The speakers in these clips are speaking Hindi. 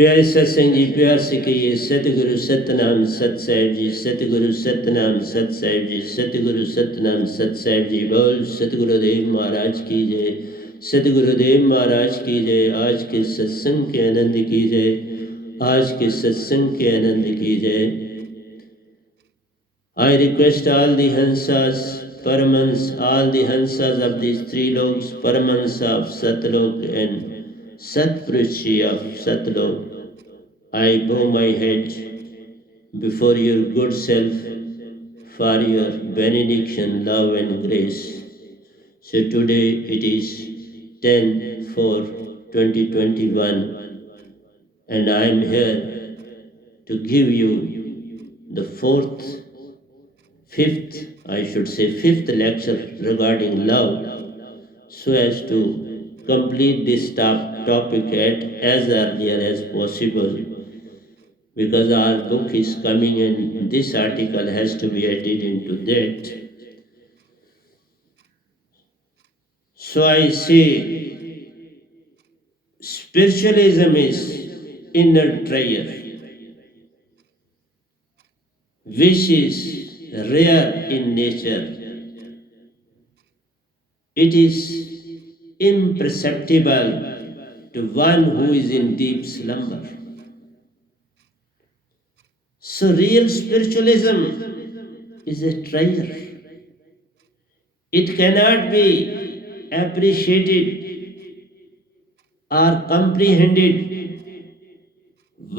प्यारे सत्संग जी, प्यार से कहिए सतगुरु सतनाम सत साहिब जी, सतगुरु सतनाम सत साहिब जी, सतगुरु सतनाम सत साहिब जी। बोल सतगुरुदेव महाराज की जय, सतगुरुदेव महाराज की जय। आज के सत्संग के आनंद की जय, आज के सत्संग के आनंद की जय। I request all the Hansas, Paramans, all the Hansas of these three loks, Paramans of Satlok and Satpurushi of Satlok. I bow my head before your good self for your benediction, love and grace. So today it is 10/4/2021 and I am here to give you the fifth lecture regarding love, so as to complete this topic as earlier as possible, because our book is coming and this article has to be added into that. So I say spiritualism is inner prayer, which is rare in nature. It is imperceptible to one who is in deep slumber. So real spiritualism is a treasure. It cannot be appreciated or comprehended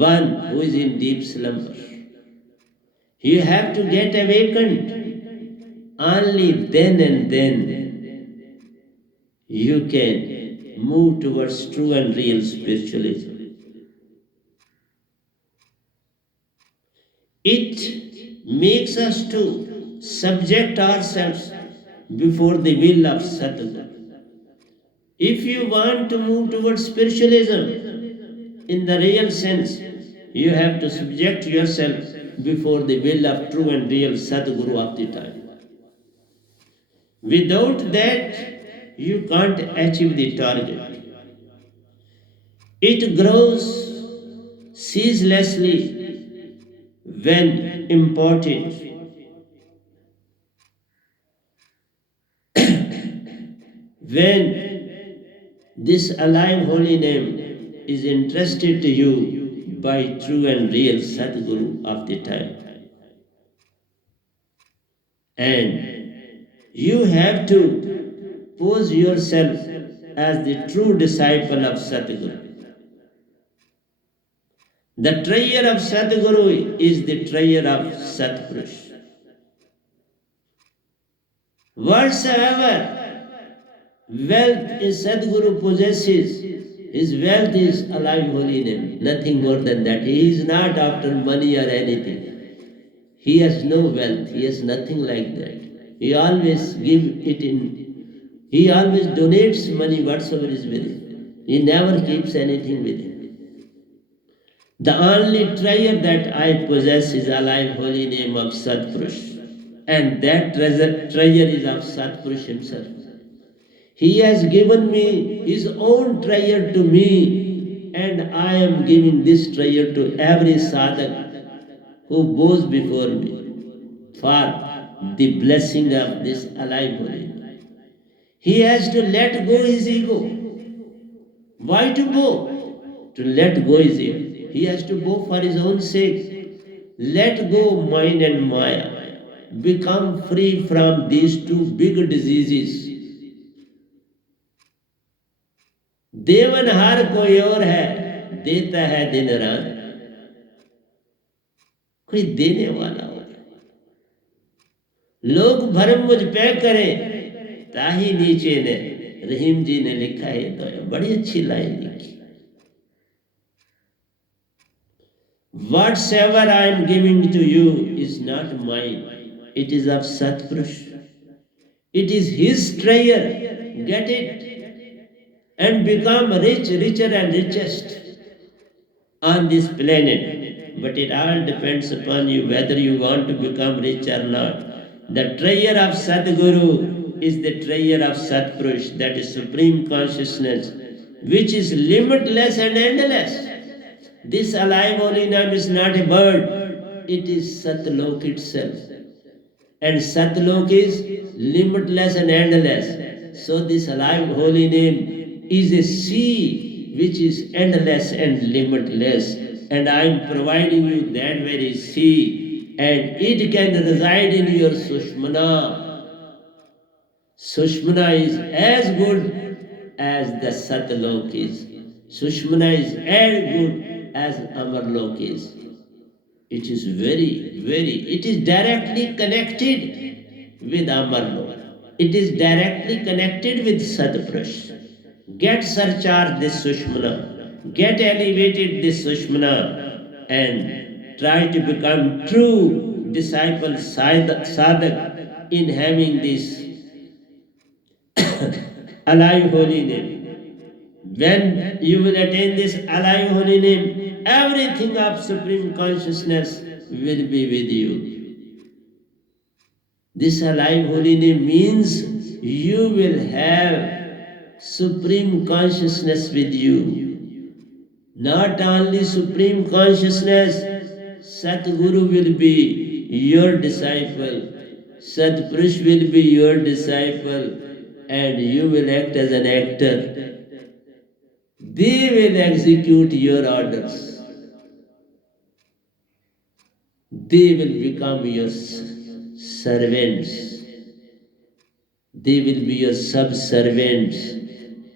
one who is in deep slumber. You have to get awakened. Only then and then you can move towards true and real spiritualism. It makes us to subject ourselves before the will of Satguru. If you want to move towards spiritualism in the real sense, you have to subject yourself before the will of true and real Sadguru of the time. Without that, you can't achieve the target. It grows ceaselessly when important. When this alive holy name is entrusted to you by true and real Sadguru of the time. And you have to pose yourself as the true disciple of Sadguru. The treasure of Sadguru is the treasure of Satpurush. Whatsoever wealth a Sadguru possesses, his wealth is alive holy name, nothing more than that. He is not after money or anything. He has no wealth, he has nothing like that. He always he always donates money whatsoever is with him. He never keeps anything with him. The only treasure that I possess is alive holy name of Satpurush, and that treasure is of Satpurush himself. He has given me his own treasure to me, and I am giving this treasure to every sadhak who bows before me for the blessing of this alive holy name. He has to let go his ego. Why to bow? To let go his ego. He has to go for his own sake. Let go mind and maya. Become free from these two big diseases. देवनहार कोई और है, देता है दिन रात, कोई देने वाला हो। लोग भरम मुझ पे करें, ताही नीचे ने रहीम जी ने लिखा है, तो बड़ी अच्छी लाइन लिखी। Whatsoever I am giving to you is not mine, it is of Satpurush. It is his treasure. Get it and become rich, richer and richest on this planet. But it all depends upon you whether you want to become rich or not. The treasure of Sadguru is the treasure of Satpurush, that is supreme consciousness, which is limitless and endless. This alive holy name is not a bird, it is Satlok itself. And Satlok is limitless and endless. So this alive holy name is a sea which is endless and limitless. And I am providing you that very sea, and it can reside in your Sushmana. Sushmana is as good as the Satlok is. Sushmana is as good as Amarlok is. It is it is directly connected with Amarlok. It is directly connected with Sadpurush. Get surcharged this Sushmana, get elevated this Sushmana, and try to become true disciple sadhak in having this alive holy name. When you will attain this alive holy name, everything of supreme consciousness will be with you. This alive holy name means you will have supreme consciousness with you. Not only supreme consciousness, Satguru will be your disciple, Satpurush will be your disciple, and you will act as an actor. They will execute your orders. They will become your servants. They will be your subservients.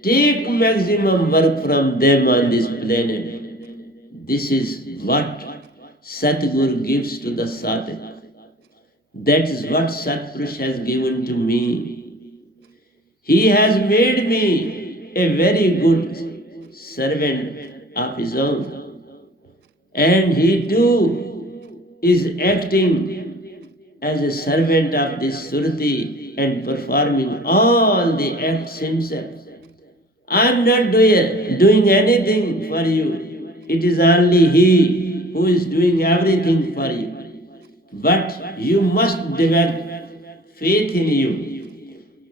Take maximum work from them on this planet. This is what Satguru gives to the sadhak. That is what Satpurush has given to me. He has made me a very good servant of his own. And he too is acting as a servant of this Surti and performing all the acts himself. I am not doing anything for you. It is only he who is doing everything for you. But you must develop faith in you.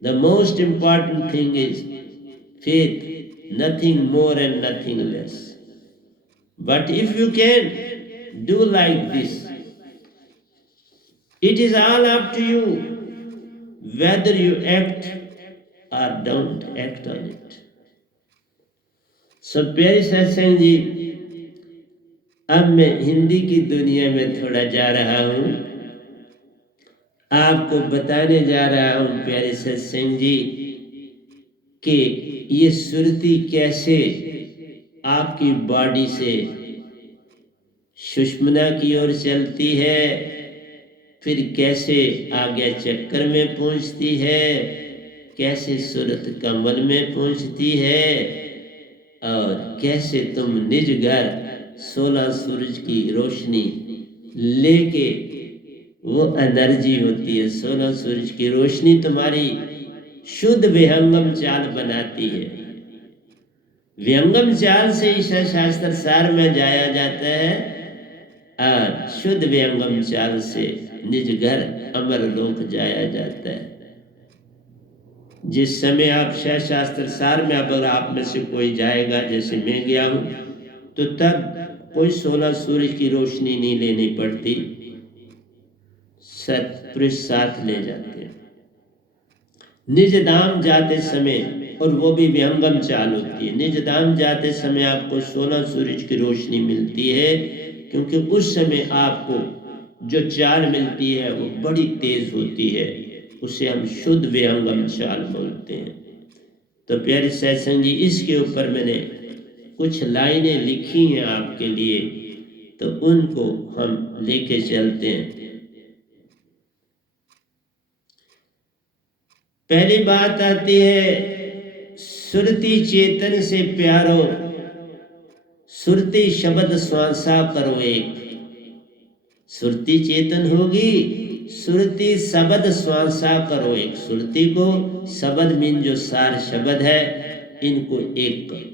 The most important thing is faith, nothing more and nothing less. But if you can do like this, it is all up to you whether you act or don't act on it. So प्यारे सत्संग जी, अब मैं हिंदी की दुनिया में थोड़ा जा रहा हूँ, आपको बताने जा रहा हूँ प्यारे सत्संग जी कि ये सुरती कैसे आपकी बॉडी से सुषुम्ना की ओर चलती है, फिर कैसे आज्ञा चक्र में पहुंचती है, कैसे सूरत कमल में पहुंचती है, और कैसे तुम निज घर 16 सूरज की रोशनी लेके, वो एनर्जी होती है 16 सूरज की रोशनी तुम्हारी शुद्ध विहंगम चाल बनाती है। विहंगम चाल से ईशा शास्त्र सार में जाया जाता है, और शुद्ध विहंगम चाल से निज घर अमर लोक जाया जाता है। जिस समय आप शास्त्र सार में अगर आप में से कोई जाएगा, जैसे मैं गया हूँ, तो तब कोई 16 सूरज की रोशनी नहीं लेनी पड़ती, सतपुरुष साथ ले जाते हैं। निज धाम जाते समय, और वो भी विहंगम चाल होती है, निज धाम जाते समय आपको 16 सूरज की रोशनी मिलती है, क्योंकि उस समय आपको जो चाल मिलती है वो बड़ी तेज होती है, उसे हम शुद्ध विहंगम चाल बोलते हैं। तो प्यारे सत्संग जी, इसके ऊपर मैंने कुछ लाइनें लिखी हैं आपके लिए, तो उनको हम लेके चलते हैं। पहली बात आती है, सुरती चेतन से प्यारो, सुरती शब्द श्वासा करो एक। सुरती चेतन होगी, सुरती शब्द श्वासा करो एक। सुरती को शब्द मीन जो सार शब्द है, इनको एक करो।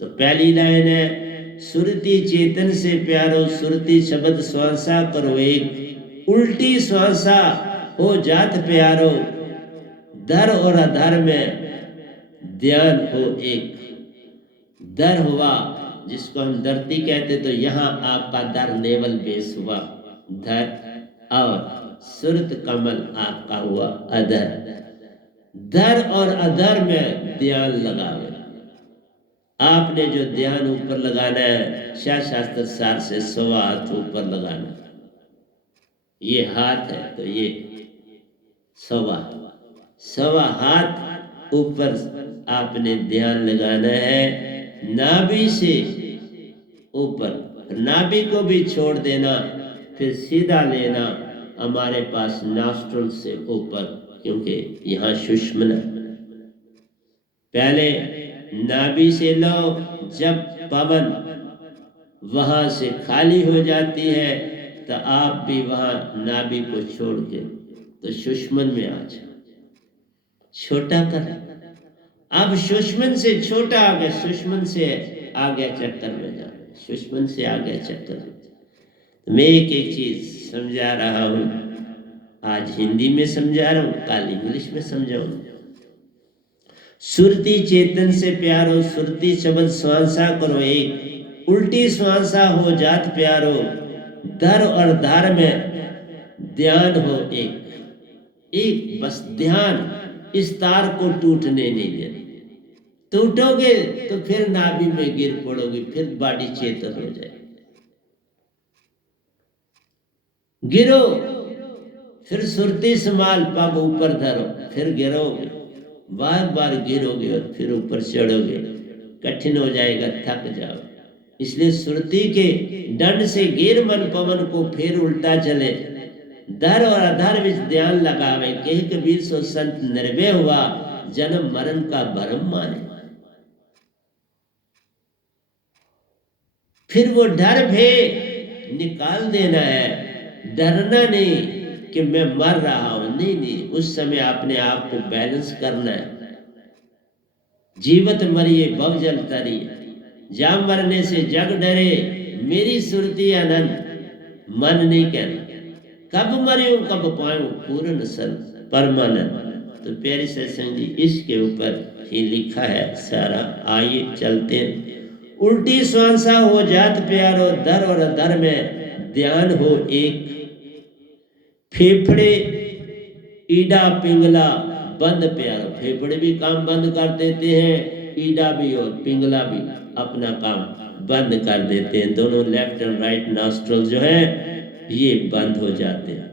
तो पहली लाइन है, सुरती चेतन से प्यारो, सुरती शब्द श्वासा करो एक। उल्टी श्वासा हो जात प्यारो, धर और अधर में ध्यान हो एक। धर हुआ जिसको हम धरती कहते, तो यहाँ आपका दर नेवल बेस हुआ धर, और सुरत कमल आपका हुआ अधर। धर और अधर में ध्यान लगावे। आपने जो ध्यान ऊपर लगाना है, शास्त्र सार से 100 हाथ ऊपर लगाना। ये हाथ है तो ये 100 हाथ ऊपर आपने ध्यान लगाना है। नाभि से ऊपर, नाभि को भी छोड़ देना, फिर सीधा लेना हमारे पास नॉस्ट्रल से ऊपर, क्योंकि यहाँ सुषुम्ना। पहले नाभि से लो, जब पवन वहां से खाली हो जाती है तो आप भी वहां नाभि को छोड़ के तो सुषुम्ना में आ जाओ। छोटा कर, अब सुषुम्ना से छोटा आ गया, सुषुम्ना से आगे चक्कर में जाओ, सुषुम्ना से आगे चक्कर में। तो मैं एक एक चीज समझा रहा हूं, आज हिंदी में समझा रहा हूं, कल इंग्लिश में समझाऊंगा। सुरती चेतन से प्यारो, सुरती शब्द स्वांसा करो एक, उल्टी स्वांसा हो जात प्यारो, धर और धार में ध्यान हो एक। एक बस ध्यान, इस तार को टूटने नहीं देना। टूटोगे तो फिर नाभि में गिर पड़ोगे, फिर बॉडी चेतन हो जाएगी। गिरो, फिर सुरती संभाल, पग ऊपर धरो, फिर गिरोगे, बार बार गिरोगे और फिर ऊपर चढ़ोगे, कठिन हो जाएगा, थक जाओ। इसलिए सुरती के दंड से गिर मन पवन को, फिर उल्टा चले, धर और अधर विच ध्यान लगावे, कही कबीर सो संत निर्भय हुआ, जन्म मरण का भरम माने। फिर वो डर भय निकाल देना है, डरना नहीं कि मैं मर रहा हूं, नहीं नहीं, उस समय अपने आप को बैलेंस करना है। जीवत मरिए भव जल तरिए, जा मरने से जग डरे, मेरी सुरती अनंत मन नहीं कहना, कब मरियो कब पाऊं पूर्ण सल परमानंद। तो प्यारे सत्संग जी, इसके ऊपर ही लिखा है सारा। आइए चलते हैं। उल्टी स्वांसा हो जात प्यारो, धर और धर में ध्यान हो एक, फेफड़े ईडा पिंगला बंद प्यारो। फेफड़े भी काम बंद कर देते हैं, ईडा भी और पिंगला भी अपना काम बंद कर देते हैं। दोनों लेफ्ट एंड राइट नॉस्ट्रल जो है ये बंद हो जाते हैं।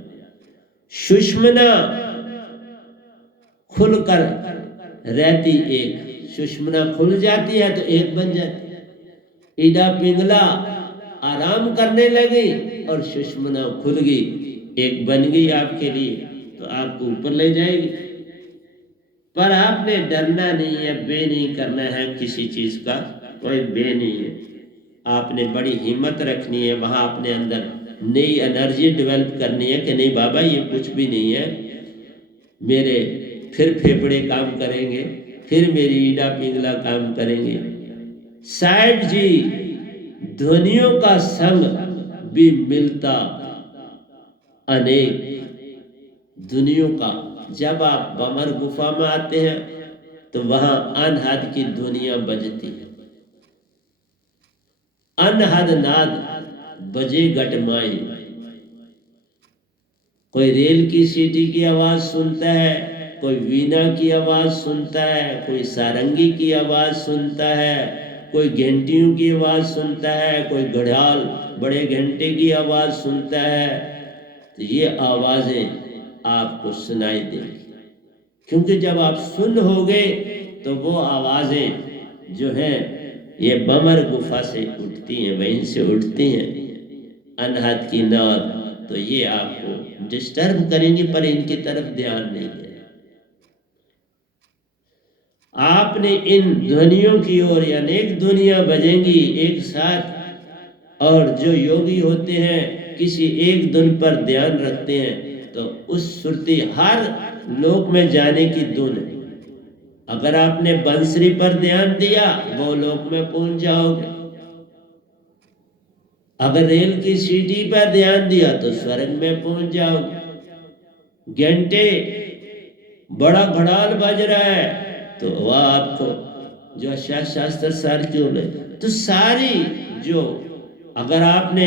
सुषुम्ना खुलकर रहती एक, सुषुम्ना खुल जाती है तो एक बन जाती है। ईडा पिंगला आराम करने लगी और सुषुम्ना खुल गई, एक बन गई आपके लिए, तो आपको ऊपर ले जाएगी। पर आपने डरना नहीं है, बे नहीं करना है किसी चीज का, कोई बे नहीं है। आपने बड़ी हिम्मत रखनी है, वहां अपने अंदर नई एनर्जी डेवलप करनी है कि नहीं बाबा ये कुछ भी नहीं है, मेरे फिर फेफड़े काम करेंगे, फिर मेरी ईडा पिंगला काम करेंगे। शायद जी ध्वनियों का संग भी मिलता अनेक, ध्वनियों का। जब आप बमर गुफा में आते हैं तो वहां अनहद की ध्वनियां बजती हैं, अनहद नाद बजे गटमाई। कोई रेल की सीटी की आवाज सुनता है, कोई वीणा की आवाज सुनता है, कोई सारंगी की आवाज सुनता है, कोई घंटियों की आवाज सुनता है, कोई घड़ियाल बड़े घंटे की आवाज सुनता है। तो ये आवाजें आपको सुनाई देंगी, क्योंकि जब आप सुन होगे तो वो आवाजें जो हैं ये बमर गुफा से उठती हैं, वहीं से उठती हैं, अनहद की नाद। तो ये आपको डिस्टर्ब करेंगे, पर इनकी तरफ ध्यान नहीं देना। आपने इन ध्वनियों की ओर, अनेक ध्वनियां बजेंगी एक साथ, और जो योगी होते हैं किसी एक धुन पर ध्यान रखते हैं तो उस सुरती, हर लोक में जाने की धुन है। अगर आपने बंसरी पर ध्यान दिया वो लोक में पहुंच जाओगे, अगर रेल की सीटी पर ध्यान दिया तो स्वर्ग में पहुंच जाओगे। घंटे बड़ा घड़ाल बज रहा है तो वह आपको जो शास्त्र सार क्यों ले, तो सारी जो, अगर आपने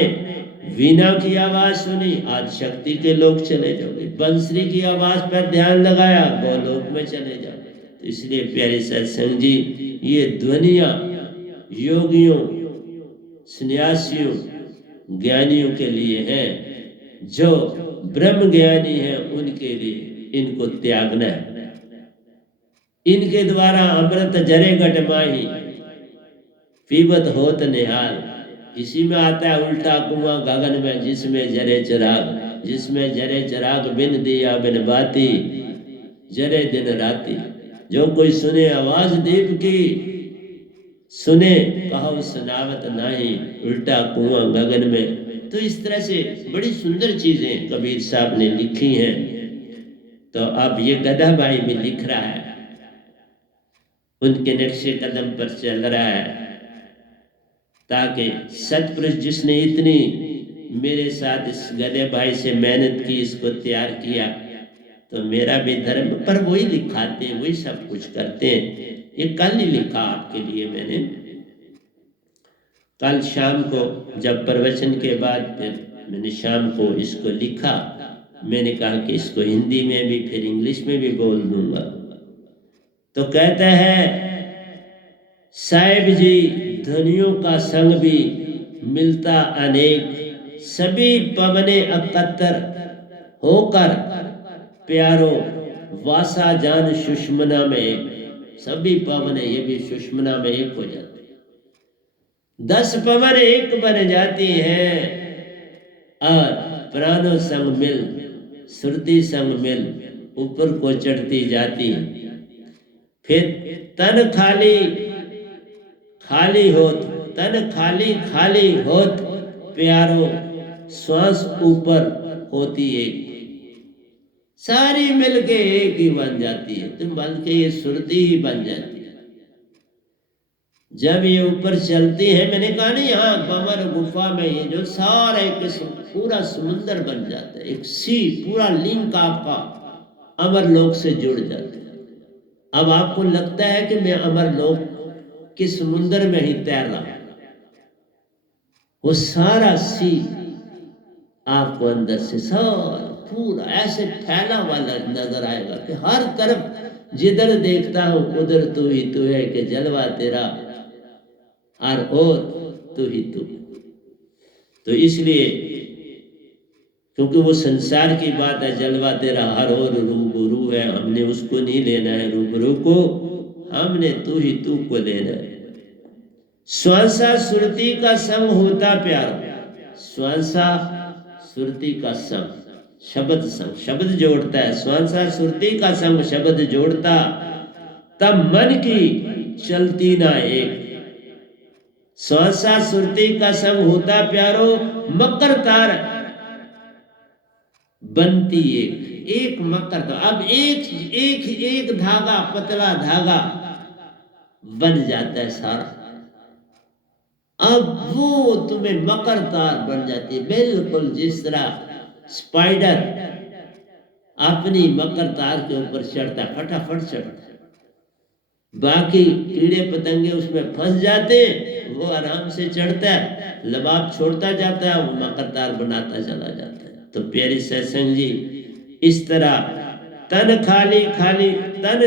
वीणा की आवाज सुनी, आज शक्ति के लोग चले जाओगे, बंसरी की आवाज पर ध्यान लगाया, गोलोक में चले जाओगे। तो इसलिए प्यारे सत्संग जी, ये ध्वनियां योगियों, सन्यासियों, ज्ञानियों के लिए है। जो ब्रह्म ज्ञानी है उनके लिए इनको त्यागना है। इनके द्वारा अमृत जरे घट माही, पीबत होत निहाल। इसी में आता है उल्टा कुआं गगन में, जिसमें जरे चिराग, जिसमें जरे चिराग बिन दिया बिन बाती, जरे दिन राती। जो कोई सुने आवाज दीप की, सुने कहो सुनावत नाही, उल्टा कुआं गगन में। तो इस तरह से बड़ी सुंदर चीजें कबीर साहब ने लिखी हैं। तो अब ये गधा भाई भी लिख रहा है, उनके नक्शे कदम पर चल रहा है, ताकि सतपुरुष जिसने इतनी मेरे साथ इस गधे भाई से मेहनत की, इसको तैयार किया, तो मेरा भी धर्म पर वही लिखाते हैं, वही सब कुछ करते हैं। ये कल ही लिखा आपके लिए मैंने, कल शाम को जब प्रवचन के बाद फिर मैंने शाम को इसको लिखा। मैंने कहा कि इसको हिंदी में भी फिर इंग्लिश में भी बोल दूंगा। तो कहता है साहिब जी, ध्वनियों का संग भी मिलता अनेक, सभी पवने अकतर होकर प्यारो, वासा जान सुषमना में। सभी पवने, ये भी सुषमना में एक हो जाते, 10 पवन एक बन जाती हैं, और प्राणों संग मिल, श्रुति संग मिल, ऊपर को चढ़ती जाती है। फिर तन खाली खाली होत, तन खाली खाली होत प्यारो, श्वास ऊपर होती एक। सारी मिलके एक ही बन जाती है, तुम बल्कि ये सुरती ही बन जाती है जब ये ऊपर चलती है। मैंने कहा नहीं, यहाँ बमर गुफा में ये जो सारा एक पूरा समुंदर बन जाता है, एक सी पूरा लिंक आपका अमरलोक से जुड़ जाता है। अब आपको लगता है कि मैं अमरलोक के समुंदर में ही तैर रहा हूं, वो सारा सी आपको अंदर से सारा पूरा ऐसे फैला वाला नजर आएगा कि हर तरफ जिधर देखता हूं उधर तू ही तू है, कि जलवा तेरा हर और तू ही तू। तो इसलिए, क्योंकि वो संसार की बात है, जलवा तेरा हर और रूबरू है, हमने उसको नहीं लेना है रूबरू को, हमने तू ही तू को लेना है। श्वासा सुरती का संग होता प्यार, श्वासा सुरती का संग, शब्द संग, शब्द जोड़ता है। श्वासा सुरती का संग शब्द जोड़ता, तब मन की चलती ना एक। श्वासा सुरती का संग होता प्यारो, मकर तार बनती एक, एक मकर तार। अब एक एक एक धागा, पतला धागा बन जाता है सारा। अब वो तुम्हें मकर तार बन जाती है, बिल्कुल जिस तरह स्पाइडर अपनी मकर तार के ऊपर चढ़ता है, फटाफट चढ़ता है। बाकी कीड़े पतंगे उसमें फंस जाते, वो आराम से चढ़ता है, लबाब छोड़ता जाता है, वो मकर तार बनाता चला जाता है। तो प्यारी सत्संग जी, इस तरह तन खाली खाली, तन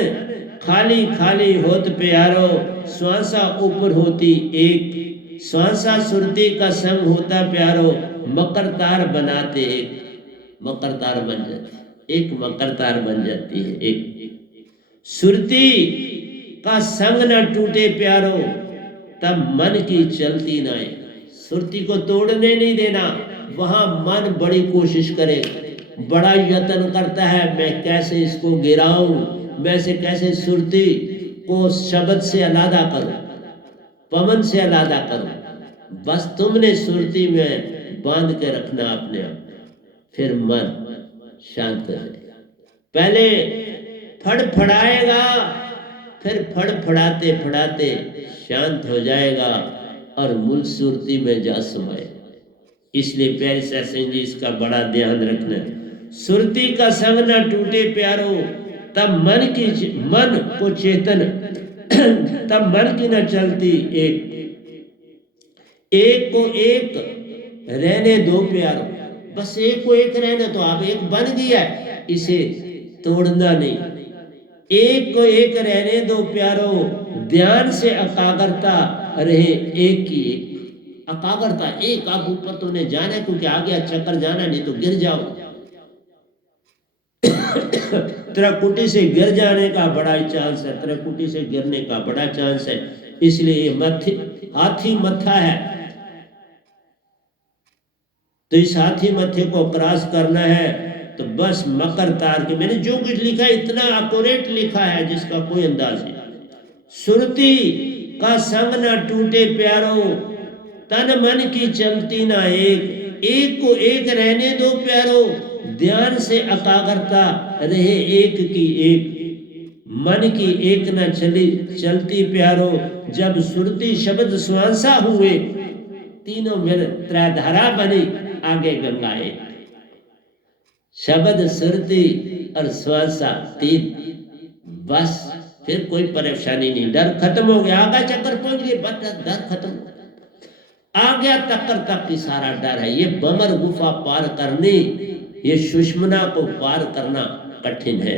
खाली खाली होत प्यारो, श्वासा ऊपर होती एक। श्वासा सुरती का संग होता प्यारो, मकर तार बनाते एक। मकर तार बन जाती है, एक मकर तार बन जाती है एक। सुरती का संग न टूटे प्यारो, तब मन की चलती ना एक। सुरती को तोड़ने नहीं देना, वहां मन बड़ी कोशिश करे, बड़ा यत्न करता है, मैं कैसे इसको गिराऊं, मैं से कैसे सुरती को शब्द से अलग करूं, पवन से अलग करूं। बस तुमने सुरती में बांध के रखना अपने आप, फिर मन शांत रहेगा। पहले फड़फड़ाएगा, फिर फड़फड़ाते फड़ाते शांत हो जाएगा और मूल सुरती में जा समाएगा। इसलिए प्यारे सत्संग जी, इसका बड़ा ध्यान रखना है। सुरती का संग न टूटे प्यारो, तब मन को चेतन तब मन की न चलती एक। एक को एक रहने दो प्यारो, बस एक को एक रहने तो आप एक बन गया है, इसे तोड़ना नहीं। एक को एक रहने दो प्यारो, ध्यान से एकाग्रता रहे एक की एक। एकाग्रता एक, आप ऊपर तो नहीं जाना क्योंकि आगे चक्कर जाना नहीं तो गिर जाओ। त्रिकुटी से गिर जाने का बड़ा चांस है, त्रिकुटी से गिरने का बड़ा चांस है। इसलिए हाथी मत्था है, तो इस हाथी मत्थे को क्रॉस करना है तो बस मकर तार के, मैंने जो कुछ लिखा है इतना एक्यूरेट लिखा है जिसका कोई अंदाज नहीं। सुरती का संग ना टूटे प्यारो, तन मन की चलती ना एक। एक को एक रहने दो प्यारो, ध्यान से एकाग्रता रहे एक की एक। मन की एक न चलती प्यारो, जब सुरती शब्द स्वांसा हुए, तीनों मिल त्रैधारा बनी आगे गंगाए। शब्द सुरती और स्वांसा तीन, बस फिर कोई परेशानी नहीं, डर खत्म हो गया। आगे चक्कर पहुंच गए, डर खत्म, आ गया तक्कर तक की सारा डर है। ये बमर गुफा पार करनी, ये सुषमना को पार करना कठिन है,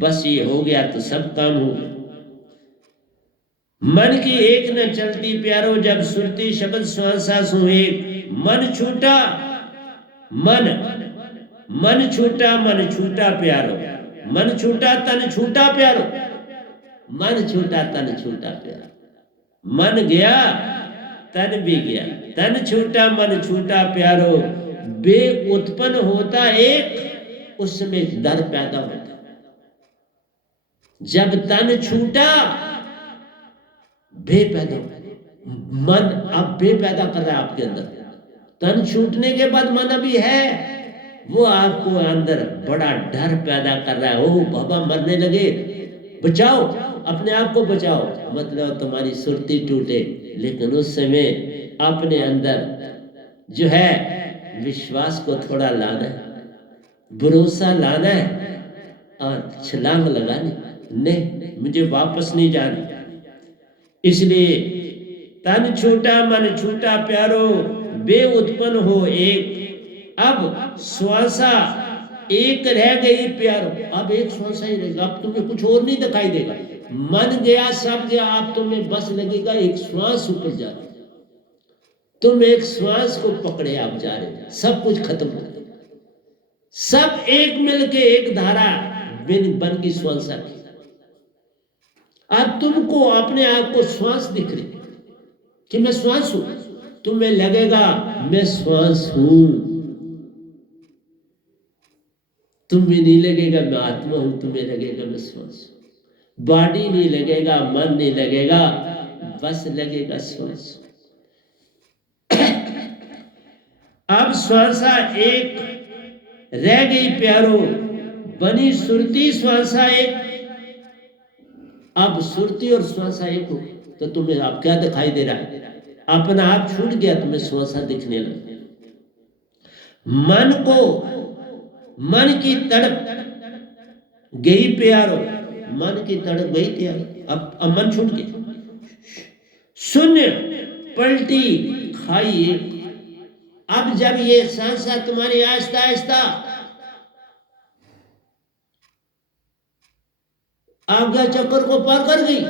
बस ये हो गया तो सब काम हो गया। मन की एक न चलती प्यारो, जब सुरती शब्द श्वासा सु एक। मन छूटा मन छूटा प्यारो, मन छूटा तन छूटा प्यारो, मन छूटा तन छूटा प्यारो। मन गया तन भी गया, तन छूटा मन छूटा प्यारो। बे उत्पन्न होता एक, उसमें डर पैदा होता। जब तन छूटा बे पैदा, मन अब बे पैदा कर रहा है आपके अंदर। तन छूटने के बाद मन अभी है, वो आपको अंदर बड़ा डर पैदा कर रहा है। ओ बाबा मरने लगे, बचाओ अपने आप को बचाओ, मतलब तुम्हारी सुरती टूटे। लेकिन उस समय अपने अंदर जो है विश्वास को थोड़ा लाना है, भरोसा लाना है और छलांग लगानी, नहीं मुझे वापस नहीं जाना। इसलिए तन छूटा मन छूटा प्यारो, बे उत्पन्न हो एक। अब श्वासा एक रह गई प्यारो, अब एक श्वासा ही रहेगा, अब तुम्हें कुछ और नहीं दिखाई देगा। मन गया सब गया, आप तुम्हें बस लगेगा एक श्वास ऊपर जा रही, तुम एक श्वास को पकड़े आप जा रहे, सब कुछ खत्म हो गया। सब एक मिलके एक धारा बन की श्वासा की। अब तुमको अपने आप को श्वास दिख रही कि मैं श्वास हूं, तुम्हें लगेगा मैं श्वास हूं, तुम्हें नहीं लगेगा मैं आत्मा हूं, तुम्हें लगेगा मैं श्वास हूं। बॉडी नहीं लगेगा, मन नहीं लगेगा, बस लगेगा श्वास। अब श्वासा एक रह गई प्यारो, बनी सुरती श्वासा एक। अब सुरती और श्वासा एक हो तो तुम्हें आप क्या दिखाई दे रहा है? अपना आप छूट गया, तुम्हें श्वासा दिखने लगे। मन को, मन की तड़प गई प्यारो, मन की तड़प गई प्यारो, अब मन छूट गया। शून्य पलटी खाई एक। अब जब ये सांसा तुम्हारी आहिस्ता आहिस्ता आज्ञा चक्कर को पार कर गई,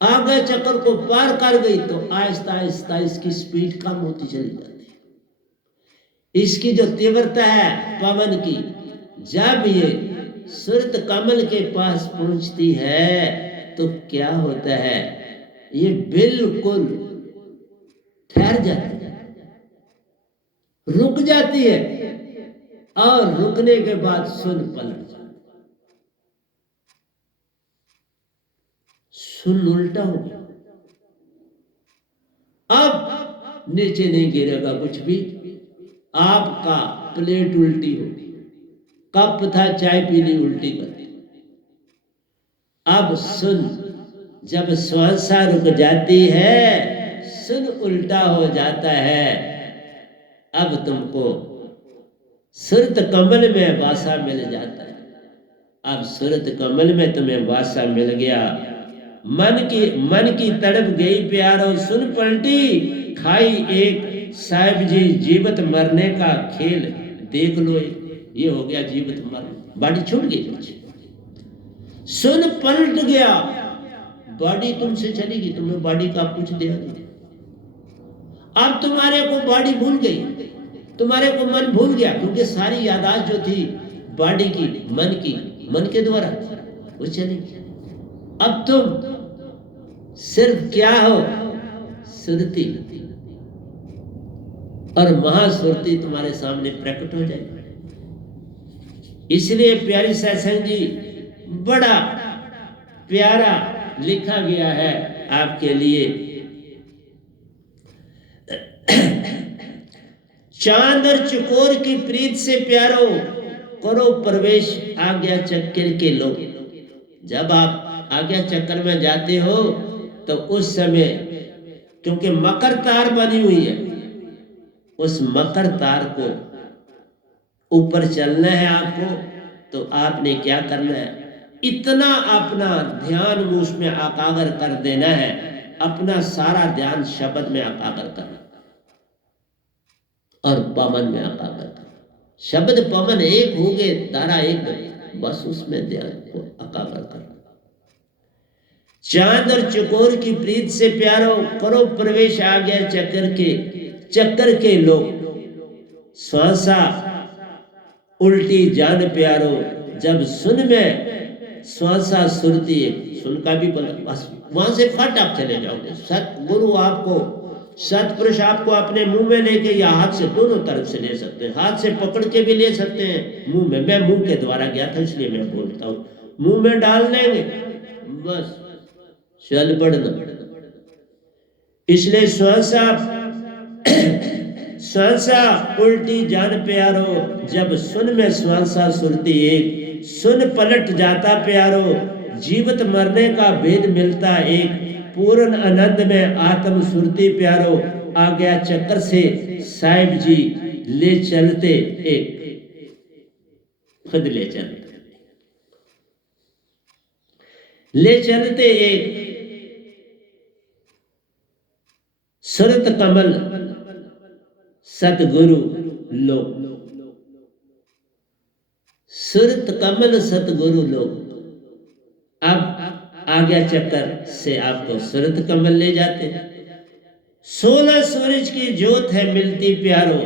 आज्ञा चक्कर को पार कर गई तो आहिस्ता आहिस्ता इसकी स्पीड कम होती चली जाती है। इसकी जो तीव्रता है पवन की, जब ये सुरत कमल के पास पहुंचती है तो क्या होता है, ये बिल्कुल ठहर जाती है, रुक जाती है और रुकने के बाद सुन पलट जाती। सुन उल्टा हो गया, अब नीचे नहीं गिरेगा कुछ भी, आपका प्लेट उल्टी होगी, कप था चाय पीनी उल्टी कर। अब सुन, जब श्वासा रुक जाती है, सुन उल्टा हो जाता है। अब तुमको सुरत कमल में वासा मिल जाता है। अब सुरत कमल में तुम्हें वासा मिल गया, मन की तड़प गई प्यारो, सुन पलटी खाई एक साहिब जी, जीवत मरने का खेल देख लो। ये हो गया जीवत मरण, बॉडी छूट गई पीछे। सुन पलट गया, बॉडी तुमसे चली गई, तुमने बॉडी का कुछ दिया नहीं। अब तुम्हारे को बॉडी भूल गई, तुम्हारे को मन भूल गया, क्योंकि सारी यादाश्त जो थी बॉडी की, मन के द्वारा वो चली। अब तुम सिर्फ क्या हो, सुरती, और महासुरती तुम्हारे सामने प्रकट हो जाएगी। इसलिए प्यारी सत्संग जी, बड़ा प्यारा लिखा गया है आपके लिए। चांद और चकोर की प्रीत से प्यारो, करो प्रवेश आज्ञा चक्कर के लोग। जब आप आज्ञा चक्कर में जाते हो तो उस समय, क्योंकि मकर तार बनी हुई है, उस मकर तार को ऊपर चलना है आपको, तो आपने क्या करना है, इतना अपना ध्यान उसमें एकाग्र कर देना है, अपना सारा ध्यान शब्द में एकाग्र करना और पवन में एकाग्र करना। शब्द पवन एक हो गए, तारा एक, बस उसमें ध्यान को एकाग्र करना। चांद और चकोर की प्रीत से प्यारो, करो प्रवेश आ गया चक्कर के लोग। श्वासा उल्टी जान प्यारो, जब सुन में श्वासा सुरती, सुन का भी बोला, बस वहां से फट आप चले जाओगे। सतगुरु आपको, सतपुरुष आपको अपने मुंह में लेके या हाथ से, दोनों तरफ से ले सकते हैं। हाथ से पकड़ के भी ले सकते हैं, मुंह में, मैं मुंह के द्वारा गया था इसलिए मैं बोलता हूँ, मुंह में डाल लेंगे, बस चल पड़ना। इसलिए श्वासा उल्टी जान प्यारो, जब सुन में श्वासा सुरती एक। सुन पलट जाता प्यारो, जीवित मरने का भेद मिलता एक। पूर्ण आनंद में आत्म सुरती प्यारो, आ गया चक्कर से साहिब जी ले चलते एक, खुद ले चलते एक। सुरत कमल सतगुरु लो, सुरत कमल सतगुरु लो। अब आ गया चक्कर से आपको सुरत कमल ले जाते। 16 सूरज की जोत है मिलती प्यारो,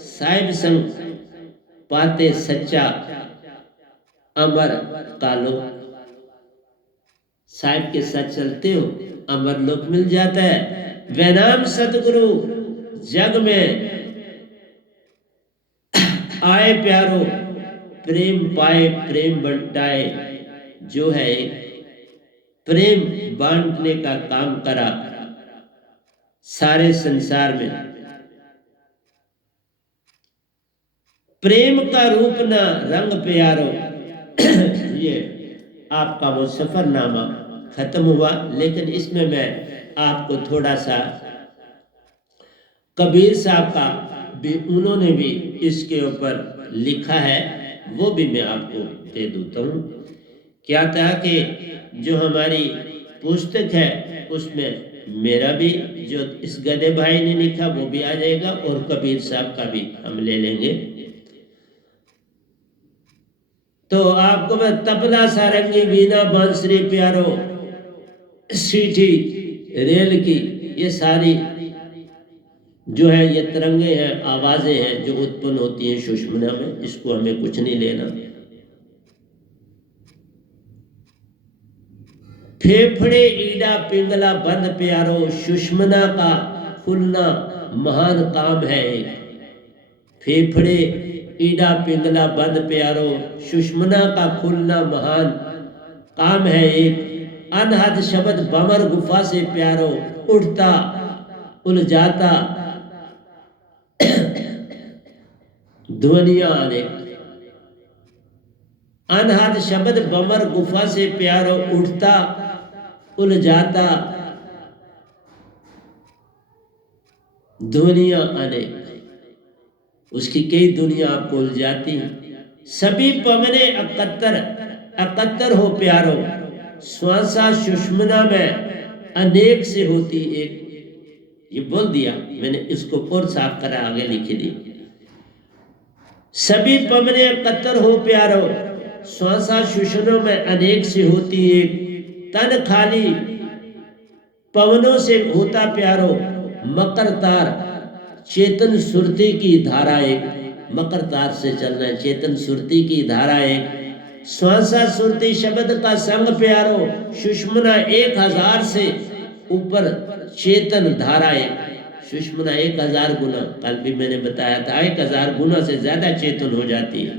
साहिब संग पाते सच्चा अमर कालो। साहिब के साथ चलते हो, अमर लोक मिल जाता है। वे नाम सतगुरु जग में आए प्यारो, प्रेम पाए प्रेम बंटाए। जो है प्रेम बांटने का काम करा सारे संसार में। प्रेम का रूप ना रंग प्यारो। ये आपका वो सफरनामा खत्म हुआ, लेकिन इसमें मैं आपको थोड़ा सा कबीर साहब का भी, उन्होंने भी इसके ऊपर लिखा है, वो भी मैं आपको दे देता हूँ। क्या था कि जो हमारी पुस्तक है उसमें मेरा भी, जो इस गधे भाई ने लिखा वो भी आ जाएगा, और कबीर साहब का भी हम ले लेंगे। तो आपको मैं तबला सारंगी वीणा बांसुरी प्यारो सीटी रेल की, ये सारी जो है ये तरंगे हैं, आवाजें हैं जो उत्पन्न होती हैं सुषुम्ना में, इसको हमें कुछ नहीं लेना। फेफड़े ईड़ा पिंगला बंद प्यारो, सुषुम्ना का खुलना महान काम है। फेफड़े ईड़ा पिंगला बंद प्यारो, सुषुम्ना का खुलना महान काम है एक। अनहद शब्द बमर गुफा से प्यारो, उठता उलझाता ध्वनिया आने। अनहद शब्द बमर गुफा से प्यारो, उठता उलझाता दुनिया आने। उसकी कई दुनिया आपको उलझाती। सभी पवने अकत्तर हो प्यारो, श्वासा सुषुम्ना में अनेक से होती एक, ये बोल दिया मैंने, इसको और साफ करा आगे लिख दी। सभी पवने एकत्र हो प्यारो, श्वासा सुषुम्ना में अनेक से होती एक, तन खाली पवनों से होता प्यारो, मकर तार चेतन सुरती की धारा एक, मकर तार से चलना है, चेतन सुरती की धारा एक। श्वासा सुरती शब्द का संग प्यारो, सुषुम्ना 1000 से ऊपर चेतन धारा एक, सुषुम्ना 1000 गुना, कल भी मैंने बताया था 1000 गुना से ज्यादा चेतन हो जाती है।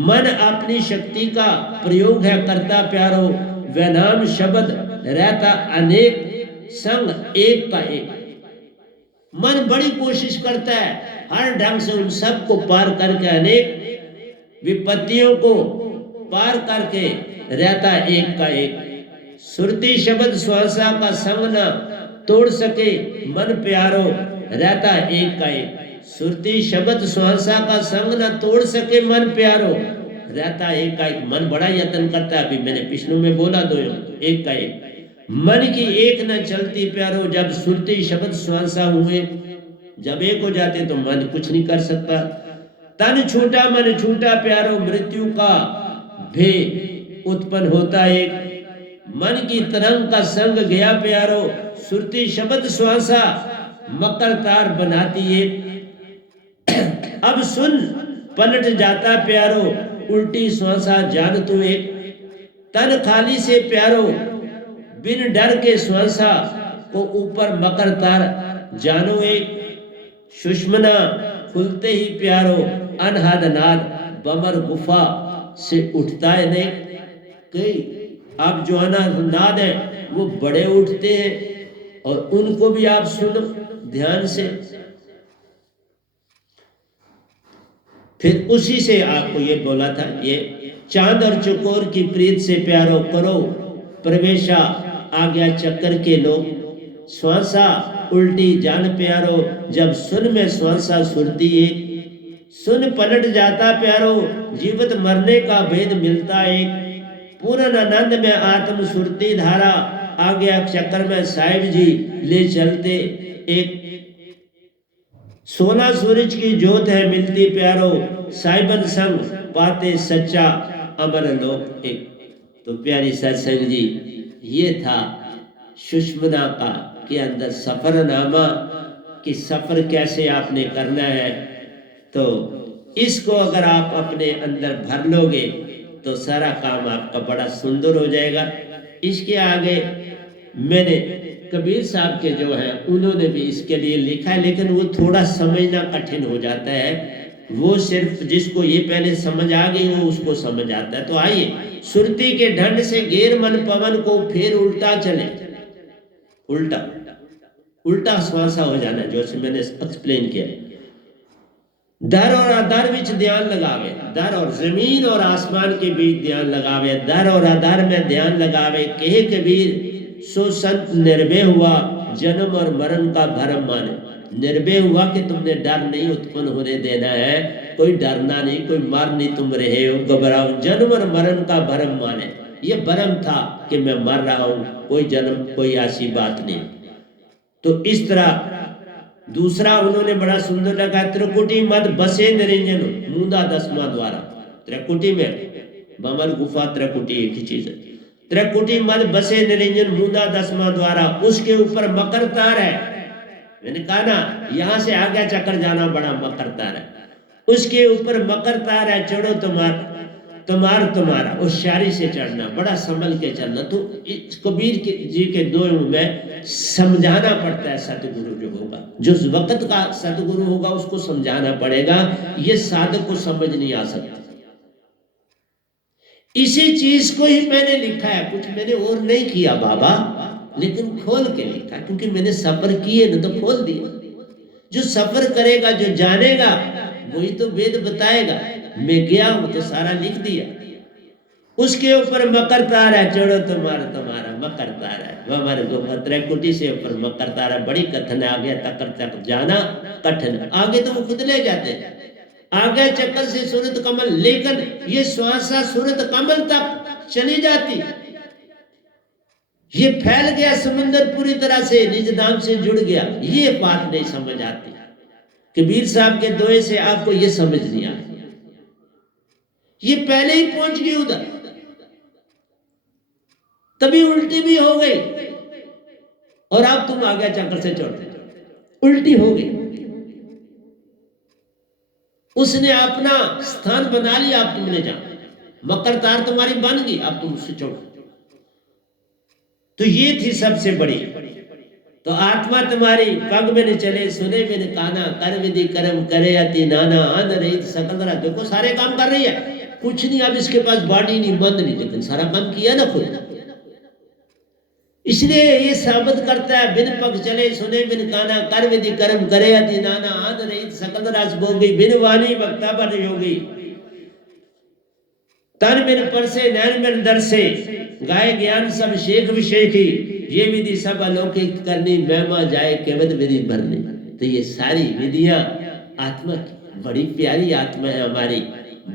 मन अपनी शक्ति का प्रयोग है करता प्यारो, वैनाम शब्द रहता अनेक संग एक का एक। मन बड़ी कोशिश करता है हर ढंग से उन सबको पार करके, अनेक विपत्तियों को पार करके रहता एक का एक। सुरती शब्द श्वासा का संग न तोड़ सके मन प्यारो, रहता एक का एक। सुरती शब्द श्वासा का संग न तोड़ सके मन प्यारो, रहता एक का एक। मन बड़ा यत्न करता है, अभी मैंने पिछले में बोला दो एक का एक। मन की एक न चलती प्यारो, जब सुरती शब्द श्वासा हुए, जब एक हो जाते तो मन कुछ नहीं कर सकता। तन छूटा मन छूटा प्यारो, मृत्यु का भे उत्पन्न होता एक। मन की तरंग का संग गया प्यारो, सुरती शब्द श्वासा मकर तार बनाती एक। अब सुन पलट जाता प्यारो, उल्टी श्वासा जान तू एक। तन खाली से प्यारो, बिन डर के श्वासा को ऊपर मकर तार जानो एक। सुषुम्ना खुलते ही प्यारो, अनहद नाद बमर गुफा से उठता है नहीं कई। अब जो नाद है वो बड़े उठते हैं और उनको भी आप सुनो ध्यान से। फिर उसी से आपको ये बोला था, ये चांद और चकोर की प्रीत से प्यारो करो प्रवेशा आज्ञा चक्कर के लोग। श्वासा उल्टी जान प्यारो, जब सुन में श्वासा सुरती एक। सुन पलट जाता प्यारो, जीवित मरने का भेद मिलता एक। पूर्ण आनंद में आत्म सुरती धारा, आज्ञा चक्कर में साहिब जी ले चलते एक। 16 सूरज की ज्योत है मिलती प्यारो, साहिबन संग पाते सच्चा अमर लोक एक। तो प्यारी सत्संग जी, ये था सुषुम्ना का के अंदर सफरनामा कि सफर कैसे आपने करना है। तो इसको अगर आप अपने अंदर भर लोगे तो सारा काम आपका बड़ा सुंदर हो जाएगा। इसके आगे मैंने कबीर साहब के जो हैं उन्होंने भी इसके लिए लिखा है, लेकिन वो थोड़ा समझना कठिन हो जाता है। वो सिर्फ जिसको ये पहले समझ आ गई वो उसको समझ आता है। तो आइए, सुरती के ढंड से घेर मन पवन को फिर उल्टा चले, उल्टा उल्टा श्वासा हो जाना, जो मैंने एक्सप्लेन किया। दर और अदर विच ध्यान लगावे, दर और जमीन और आसमान के बीच ध्यान लगावे, दर और अदर में ध्यान लगावे। कहे कबीर सो संत निर्भय हुआ, जन्म और मरण का भरम माने। निर्भय हुआ कि तुमने डर नहीं उत्पन्न होने देना है, कोई डरना नहीं, कोई मार नहीं तुम रहे हो, घबराओ। जन्म और मरण का भरम माने, ये भरम था कि मैं मर रहा हूं, कोई जन्म कोई ऐसी बात नहीं। तो इस तरह दूसरा उन्होंने बड़ा सुंदर लगा, त्रिकुटी मद बसे निरंजन मूंदा 10वां द्वारा। त्रिकुटी में बमर गुफा त्रिकुटी एक ही चीज है। त्रिकुटी मद बसे निरंजन मूंदा 10वां द्वारा, उसके ऊपर मकर तार है। मैंने कहा ना, यहां से आगे चक्कर जाना बड़ा मकर तार है, उसके ऊपर मकर तार है। चढ़ो तुम्हारा होशियारी से चढ़ना, बड़ा संभल के चलना। तो कबीर के जी के दो में समझाना पड़ता है। सतगुरु जो होगा, जो वक्त का सतगुरु होगा उसको समझाना पड़ेगा, ये साधक को समझ नहीं आ सकता। इसी चीज को ही मैंने लिखा है, कुछ मैंने और नहीं किया बाबा, लेकिन खोल के लिखा, क्योंकि मैंने सफर किए ना तो खोल दिया। जो सफर करेगा, जो जानेगा, वही तो वेद बताएगा। मैं गया हूं तो सारा लिख दिया। उसके ऊपर मकर तार है, चढ़ो तुम्हारा मकर तार है। वह हमारे त्रिकुटी से ऊपर मकर तार है। बड़ी कथन है, आगे तक जाना कठिन। आगे तो वो खुद ले जाते हैं, आगे चक्कर से सूरत कमल, लेकिन ये श्वासा सूरत कमल तक चली जाती। ये फैल गया समंदर पूरी तरह से निज धाम से जुड़ गया, ये बात नहीं समझ आती। कबीर साहब के दोहे से आपको ये समझ नहीं आती, ये पहले ही पहुंच गई उधर, तभी उल्टी भी हो गई और अब तुम आ गया चक्कर से चढ़ते, उल्टी हो गई। उसने अपना स्थान बना लिया, अब तुमने जाना, मकर तार तुम्हारी बन गई, अब तुम उससे चढ़ो। तो ये थी सबसे बड़ी। तो आत्मा तुम्हारी पग में न चले, सुने बिन काना, कर विधि कर्म करे अति नाना, अन रहित सकल रहा। देखो सारे काम कर रही है, कुछ नहीं, अब इसके पास बॉडी नहीं, मन नहीं, लेकिन सारा काम किया ना खुद। इसलिए ये साबित करता है, बिन पग चले, सुने बिन काना, कर विधि कर्म करे अति नाना, अन रहित सकल रस भोगी, बिन वाणी वक्ता पर योगी, तन बिन परसे नैन बिन दरसे, गाय ज्ञान सब शेख विशेखी, ये विधि सब अलौकिक करनी, महिमा जाए केवल विधि भरनी। तो ये सारी विधियां आत्मा की, बड़ी प्यारी आत्मा है हमारी,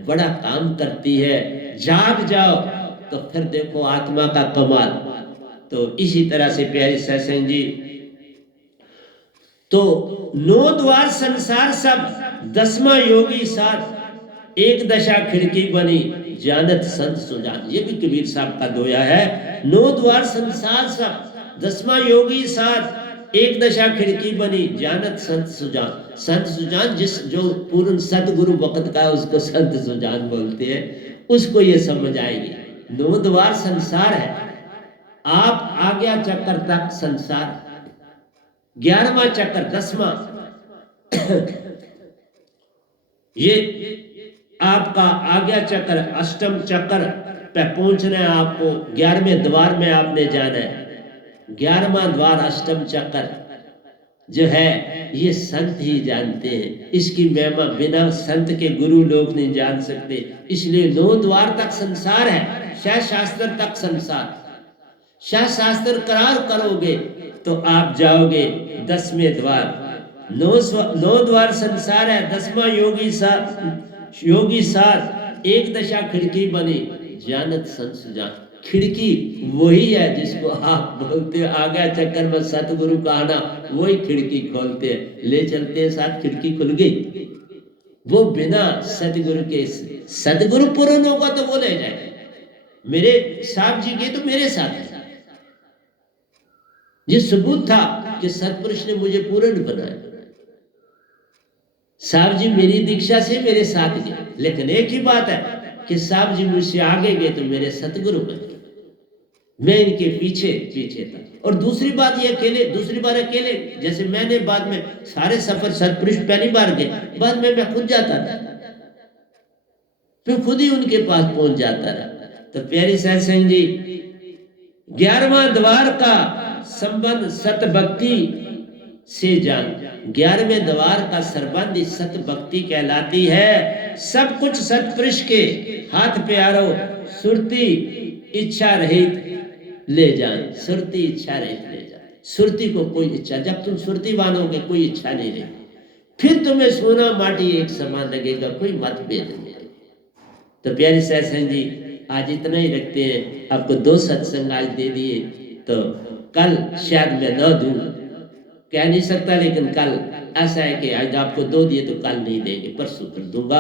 बड़ा काम करती है। जाग जाओ तो फिर देखो आत्मा का कमाल। तो इसी तरह से प्यारी सत्संग जी, तो 9 द्वार संसार सब, 10वां योगी साथ, एक दशा खिड़की बनी, जानत संत सुजान। ये भी कबीर साहब का दोया है। 9 द्वार संसार सब, 10वां योगी साथ, एक दशा खिड़की बनी, जानत संत सुजान। संत सुजान, जिस जो पूर्ण सतगुरु वक्त का उसको संत सुजान बोलते हैं, उसको ये समझ आएगी। 9 द्वार संसार है, आप आज्ञा चक्कर तक संसार, 11वां चक्कर, 10वां ये आपका आज्ञा चक्र, अष्टम चक्र पे पहुंचना है आपको, 11वें द्वार में आपने जाना है। 11वां द्वार अष्टम चक्र जो है, ये संत ही जानते हैं, इसकी महिमा बिना संत के गुरु लोग नहीं जान सकते। इसलिए 9 द्वार तक संसार है, शाह शास्त्र तक संसार। शाह शास्त्र करार करोगे तो आप जाओगे 10वें द्वार। 9 द्वार संसार है, 10वां योगी साथ, एक दशा खिड़की बनी, जानत संत सुजान। खिड़की वही है जिसको आप बोलते हो आगे चक्कर में सतगुरु का आना, वही खिड़की खोलते हैं, ले चलते हैं साथ, खिड़की खुल गई। वो बिना सतगुरु के, सतगुरु पूर्ण होगा तो वो ले जाए। मेरे साहब जी के तो मेरे साथ है, ये सबूत था कि सतपुरुष ने मुझे पूर्ण बनाया। साहब जी मेरी दीक्षा से मेरे साथ गए, लेकिन एक ही बात है कि साहब जी मुझसे आगे गए तो मेरे सतगुरु बन गए, मैं इनके पीछे पीछे था। और दूसरी बात ये अकेले, जैसे मैंने बाद में सारे सफर सतपुरुष पहली बार गए, बाद में मैं खुद जाता था, मैं खुद ही उनके पास पहुंच जाता रहा। तो प्यारी सत्संग जी, 11वां द्वार का संबंध सत भक्ति से जान। 11वें द्वार का संबंध सत भक्ति कहलाती है। सब कुछ सतपुरुष के हाथ प्यारो, सुरती इच्छा रहित ले जान। सुरती इच्छा रहित ले जान, सुरती को कोई इच्छा, जब तुम सुरती बनोगे कोई इच्छा नहीं रहेगी, फिर तुम्हें सोना माटी एक समान लगेगा, कोई मतभेद नहीं। तो प्यारी सत्संग जी, आज इतना ही रखते हैं। आपको 2 सत्संग आज दे दिए, तो कल शायद मैं न दूं, कह नहीं सकता, लेकिन कल ऐसा है कि आज आपको 2 दिए तो कल नहीं देंगे, परसों कर दूंगा।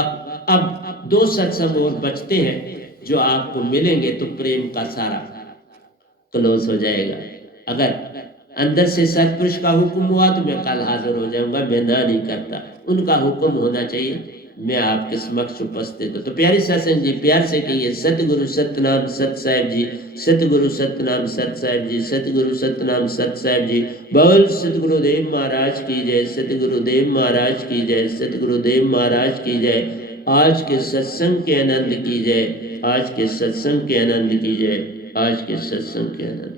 अब 2 सत्संग और बचते हैं जो आपको मिलेंगे, तो प्रेम का सारा क्लोज हो जाएगा। अगर अंदर से सतपुरुष का हुक्म हुआ तो मैं कल हाजिर हो जाऊंगा, मैं ना नहीं करता, उनका हुक्म होना चाहिए, मैं आपके समक्ष उपस्थित हूं। तो प्यारी सत्संग जी, प्यार से कहिए सतगुरु सतनाम सत साहिब जी, सतगुरु सतनाम सत साहिब जी, सतगुरु सतनाम सत साहिब जी। बोल सतगुरुदेव महाराज की जय, सतगुरुदेव महाराज की जय, सतगुरुदेव महाराज की जय। आज के सत्संग के आनंद की जय, आज के सत्संग के आनंद की जय, आज के सत्संग के आनंद।